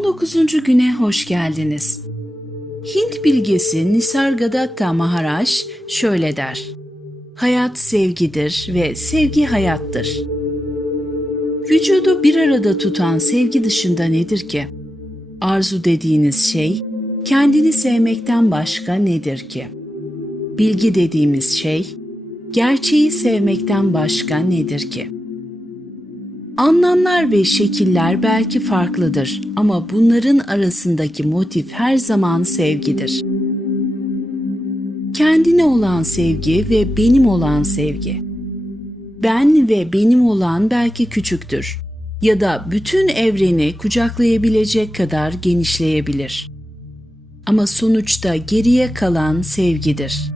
19. güne hoş geldiniz. Hint bilgesi Nisargadatta Maharaj şöyle der. Hayat sevgidir ve sevgi hayattır. Vücudu bir arada tutan sevgi dışında nedir ki? Arzu dediğiniz şey kendini sevmekten başka nedir ki? Bilgi dediğimiz şey gerçeği sevmekten başka nedir ki?'' Anlamlar ve şekiller belki farklıdır ama bunların arasındaki motif her zaman sevgidir. Kendine olan sevgi ve benim olan sevgi. Ben ve benim olan belki küçüktür ya da bütün evreni kucaklayabilecek kadar genişleyebilir. Ama sonuçta geriye kalan sevgidir.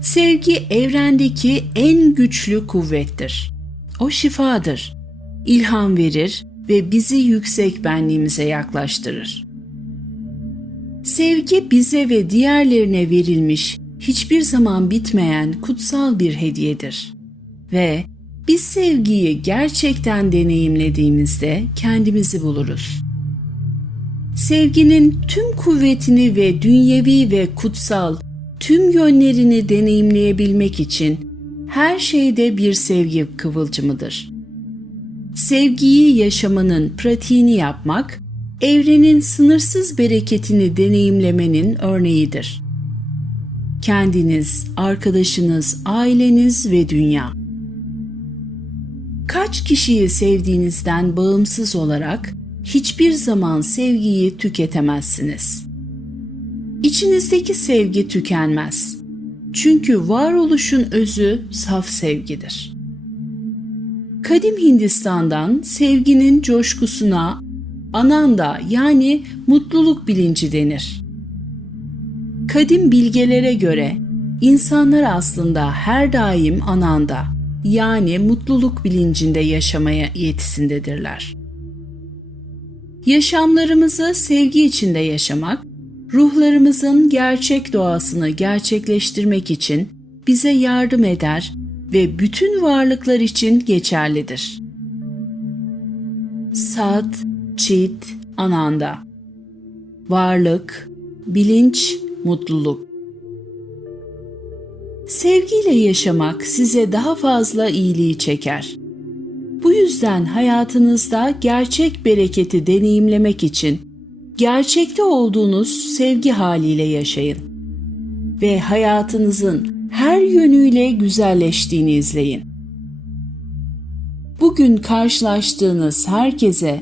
Sevgi evrendeki en güçlü kuvvettir. O şifadır ilham verir ve bizi yüksek benliğimize yaklaştırır. Sevgi bize ve diğerlerine verilmiş, hiçbir zaman bitmeyen kutsal bir hediyedir. Ve biz sevgiyi gerçekten deneyimlediğimizde kendimizi buluruz. Sevginin tüm kuvvetini ve dünyevi ve kutsal tüm yönlerini deneyimleyebilmek için her şeyde bir sevgi kıvılcımıdır. Sevgiyi yaşamanın pratiğini yapmak, evrenin sınırsız bereketini deneyimlemenin örneğidir. Kendiniz, arkadaşınız, aileniz ve dünya. Kaç kişiyi sevdiğinizden bağımsız olarak hiçbir zaman sevgiyi tüketemezsiniz. İçinizdeki sevgi tükenmez. Çünkü varoluşun özü saf sevgidir. Kadim Hindistan'dan sevginin coşkusuna ananda yani mutluluk bilinci denir. Kadim bilgelere göre insanlar aslında her daim ananda yani mutluluk bilincinde yaşamaya yetisindedirler. Yaşamlarımızı sevgi içinde yaşamak, ruhlarımızın gerçek doğasını gerçekleştirmek için bize yardım eder ve bütün varlıklar için geçerlidir. Sat, Çit, Ananda Varlık, bilinç, mutluluk Sevgiyle yaşamak size daha fazla iyiliği çeker. Bu yüzden hayatınızda gerçek bereketi deneyimlemek için gerçekte olduğunuz sevgi haliyle yaşayın ve hayatınızın her yönüyle güzelleştiğini izleyin. Bugün karşılaştığınız herkese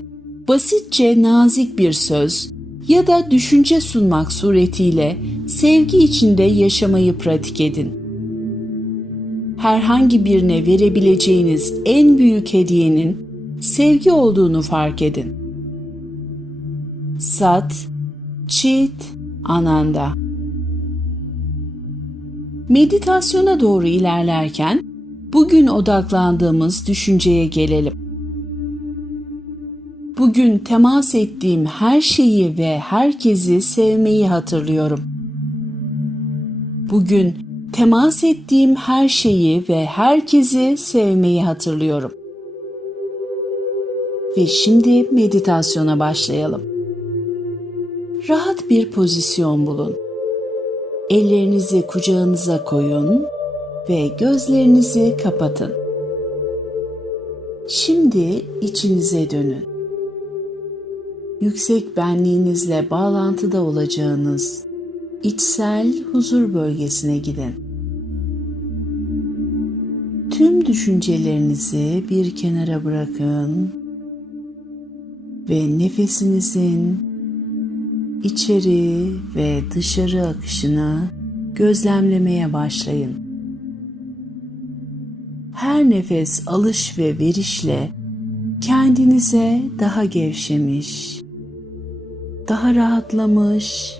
basitçe nazik bir söz ya da düşünce sunmak suretiyle sevgi içinde yaşamayı pratik edin. Herhangi birine verebileceğiniz en büyük hediyenin sevgi olduğunu fark edin. Sat, Çit, Ananda Meditasyona doğru ilerlerken bugün odaklandığımız düşünceye gelelim. Bugün temas ettiğim her şeyi ve herkesi sevmeyi hatırlıyorum. Bugün temas ettiğim her şeyi ve herkesi sevmeyi hatırlıyorum. Ve şimdi meditasyona başlayalım. Rahat bir pozisyon bulun Ellerinizi kucağınıza koyun ve gözlerinizi kapatın. Şimdi içinize dönün. Yüksek benliğinizle bağlantıda olacağınız içsel huzur bölgesine gidin. Tüm düşüncelerinizi bir kenara bırakın ve nefesinizin içeri ve dışarı akışını gözlemlemeye başlayın. Her nefes alış ve verişle kendinize daha gevşemiş, daha rahatlamış,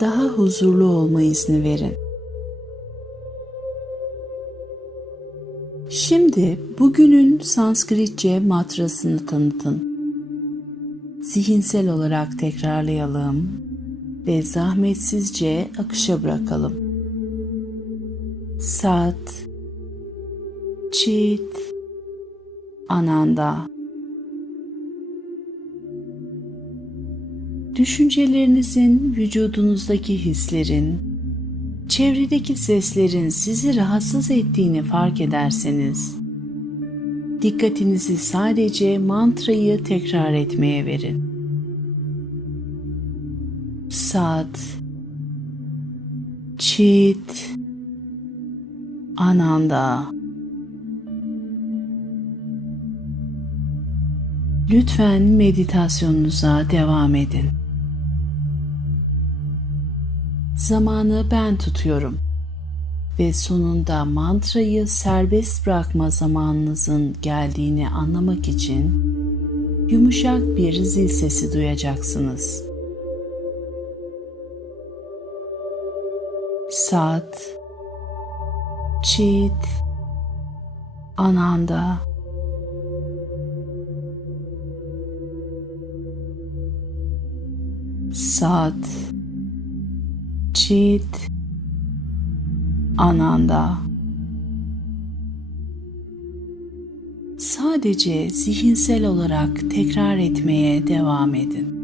daha huzurlu olma izni verin. Şimdi bugünün Sanskritçe matrasını tanıtın zihinsel olarak tekrarlayalım ve zahmetsizce akışa bırakalım. Sat, Çit, Ananda. Düşüncelerinizin, vücudunuzdaki hislerin, çevredeki seslerin sizi rahatsız ettiğini fark ederseniz, dikkatinizi sadece mantrayı tekrar etmeye verin. Sat, Çit, Ananda. Lütfen meditasyonunuza devam edin. Zamanı ben tutuyorum ve sonunda mantrayı serbest bırakma zamanınızın geldiğini anlamak için yumuşak bir zil sesi duyacaksınız. Sat, Çit, Ananda, Sat, Çit, Ananda. Sadece zihinsel olarak tekrar etmeye devam edin.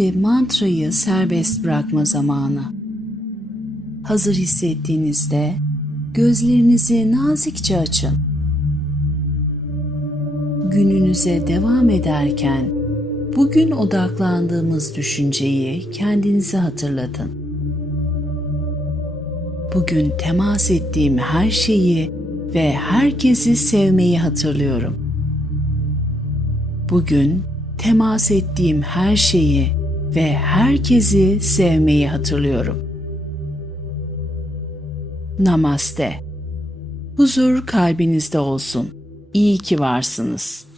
Şimdi mantrayı serbest bırakma zamanı. Hazır hissettiğinizde gözlerinizi nazikçe açın. Gününüze devam ederken bugün odaklandığımız düşünceyi kendinize hatırlatın. Bugün temas ettiğim her şeyi ve herkesi sevmeyi hatırlıyorum. Bugün temas ettiğim her şeyi ve herkesi sevmeyi hatırlıyorum. Namaste. Huzur kalbinizde olsun. İyi ki varsınız.